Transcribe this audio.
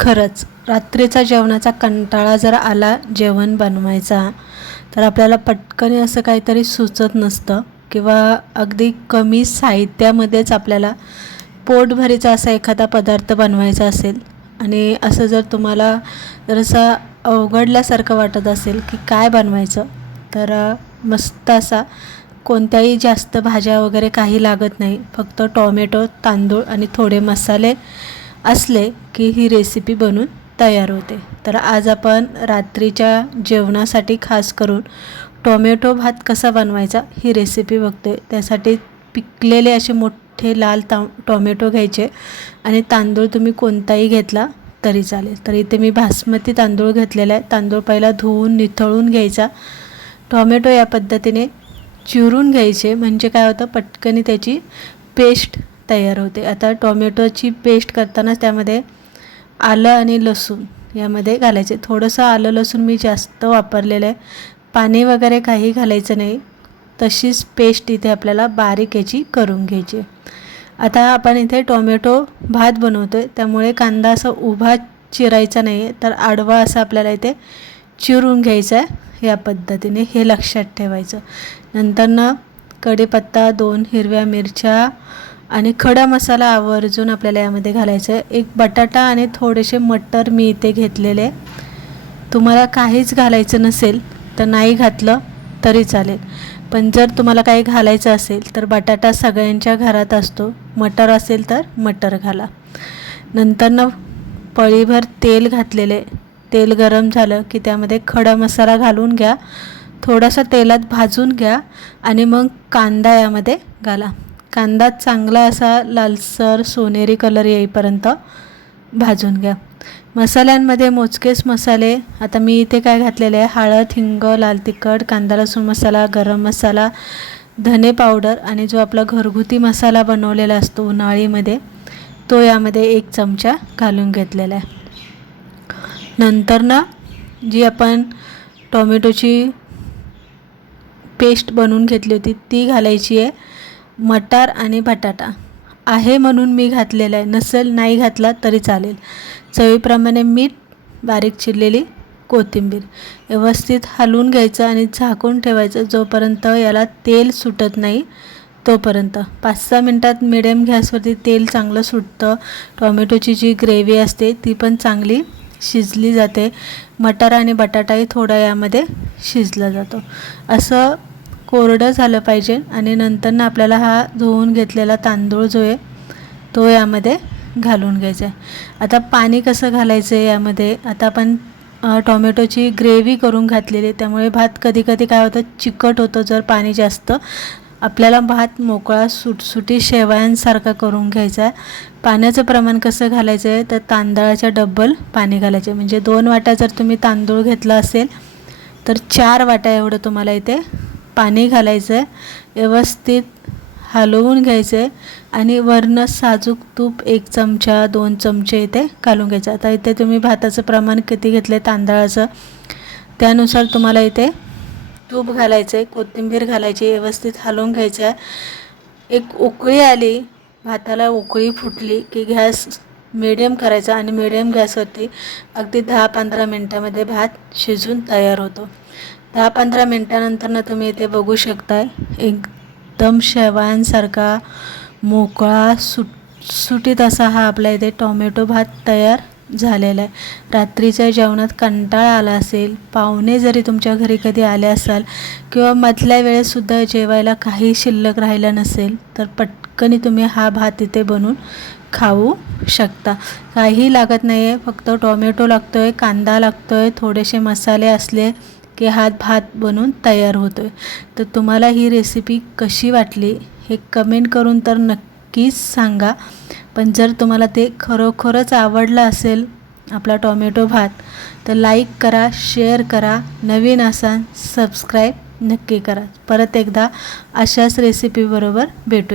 खरंच रात्रीचा जेवणाचा कंटाळा जर आला जेवण बनवायचा, तर आपल्याला पटकन असं काहीतरी सुचत नसतं किंवा अगदी कमी साहित्यामध्येच आपल्याला पोटभरीचा असा एखादा पदार्थ बनवायचा असेल आणि असं जर तुम्हाला जरासं अवघडल्यासारखं वाटत असेल की काय बनवायचं, तर मस्त असा कोणत्याही जास्त भाज्या वगैरे काही लागत नाही, फक्त टॉमॅटो, तांदूळ आणि थोडे मसाले असले की ही रेसिपी बनून तयार होते. तर आज आपण रात्रीच्या जेवणासाठी खास करून टोमॅटो भात कसा बनवायचा ही रेसिपी बघतोय. त्यासाठी पिकलेले असे मोठे लाल टोमॅटो घ्यायचे आणि तांदूळ तुम्ही कोणताही घेतला तरी चालेल. तर इथे मी बासमती तांदूळ घेतलेला आहे. तांदूळ पहिला धुवून निथळून घ्यायचा. टोमॅटो या पद्धतीने चिरून घ्यायचे, म्हणजे काय होतं पटकन त्याची पेस्ट तयार होते. आता टोमॅटोची पेस्ट करताना त्यामध्ये आलं आणि लसूण यामध्ये घालायचे. थोडंसं आलं लसूण मी जास्त वापरलेलं आहे. पाणी वगैरे काही घालायचं नाही, तशीच पेस्ट इथे आपल्याला बारीक याची करून घ्यायची. आता आपण इथे टोमॅटो भात बनवतो आहे, त्यामुळे कांदा असा उभा चिरायचा नाही आहे, तर आडवा असा आपल्याला इथे चिरून घ्यायचा आहे. या पद्धतीने हे लक्षात ठेवायचं. नंतर कढीपत्ता, 2 हिरव्या मिरच्या आणि खडा मसाला आवर्जून आपल्याला यामध्ये घालायचा आहे. एक बटाटा आणि थोडेसे मटर मी इथे घेतलेले. तुम्हाला काहीच घालायचं नसेल तर नाही घातलं तरी चालेल, पण जर तुम्हाला काही घालायचं असेल तर बटाटा सगळ्यांच्या घरात असतो, मटर असेल तर मटर घाला. नंतर पळीभर तेल घातलेले. तेल गरम झालं की त्यामध्ये खडा मसाला घालून घ्या, थोडासा तेलात भाजून घ्या आणि मग कांदा यामध्ये घाला. कांदा चांगला असा लालसर सोनेरी कलर येईपर्यंत भाजून घ्या. मसाल्यांमध्ये मोजकेच मसाले आता मी इथे काय घातलेले आहे, हळद, हिंग, लाल तिखट, कांदा लसूण मसाला, गरम मसाला, धने पावडर आणि जो आपला घरगुती मसाला बनवलेला असतो उन्हाळीमध्ये तो यामध्ये 1 चमचा घालून घेतलेला आहे. नंतर जी आपण टोमॅटोची पेस्ट बनवून घेतली होती ती घालायची आहे. मटार आणि बटाटा आहे म्हणून मी घातलेला आहे, नसेल नाही घातला तरी चालेल. चवीप्रमाणे मीठ, बारीक चिरलेली कोथिंबीर व्यवस्थित हलवून घ्यायचं आणि झाकून ठेवायचं जोपर्यंत याला तेल सुटत नाही तोपर्यंत. 5-6 मिनटात मिडियम गॅसवरती तेल चांगलं सुटतं. टोमॅटोची जी ग्रेव्ही असते ती पण चांगली शिजली जाते. मटार आणि बटाटाही थोडा यामध्ये शिजला जातो. असं कोरडं झालं पाहिजे आणि नंतर आपल्याला हा धुवून घेतलेला तांदूळ जो आहे तो यामध्ये घालून घ्यायचा आहे. आता पाणी कसं घालायचं आहे यामध्ये, आता आपण टोमॅटोची ग्रेव्ही करून घातलेली, त्यामुळे भात कधी कधी काय होतं चिकट होतं जर पाणी जास्त. आपल्याला भात मोकळा सुटसुटी शेवयांसारखा करून घ्यायचा आहे. पाण्याचं प्रमाण कसं घालायचं आहे, तर तांदळाच्या डबल पाणी घालायचे. म्हणजे 2 वाट्या जर तुम्ही तांदूळ घेतला असेल तर 4 वाट्या एवढं तुम्हाला इथे पाणी घालायचं आहे. व्यवस्थित हलवून घ्यायचं आहे आणि वरनं साजूक तूप 1 चमचा 2 चमचे इथे घालून घ्यायचं. आता इथे तुम्ही भाताचं प्रमाण किती घेतलं तांदळाचं त्यानुसार तुम्हाला इथे तूप घालायचं आहे, कोथिंबीर घालायची, व्यवस्थित हलवून घ्यायचं आहे. एक उकळी आली, भाताला उकळी फुटली की गॅस मिडियम करायचा आणि मिडियम गॅसवरती अगदी 10-15 मिनटामध्ये भात शिजून तयार होतो. 10-15 मिनटानंतर तुम्ही इथे बघू शकताय एकदम शेवयांसारखा मोकळा सुटसुटीत असा हा आपला इथे टोमॅटो भात तयार झालेला आहे. रात्रीच्या जेवणात कंटाळा आला असेल, पाहुणे जरी तुमच्या घरी कधी आले असाल किंवा मधल्या वेळेसुद्धा जेवायला काही शिल्लक राहिलं नसेल तर पटकन तुम्ही हा भात इथे बनवून खाऊ शकता. काही लागत नाही आहे, फक्त टोमॅटो लागतो आहे, कांदा लागतो आहे, थोडेसे मसाले असले की हा भात बनून तयार होतो आहे. तर तुम्हाला ही रेसिपी कशी वाटली हे कमेंट करून तर नक्कीच सांगा. पण जर तुम्हाला ते खरोखरच आवडलं असेल आपला टोमॅटो भात तर लाईक करा, शेअर करा, नवीन असाल सबस्क्राईब नक्की करा. परत एकदा अशाच रेसिपीबरोबर भेटू.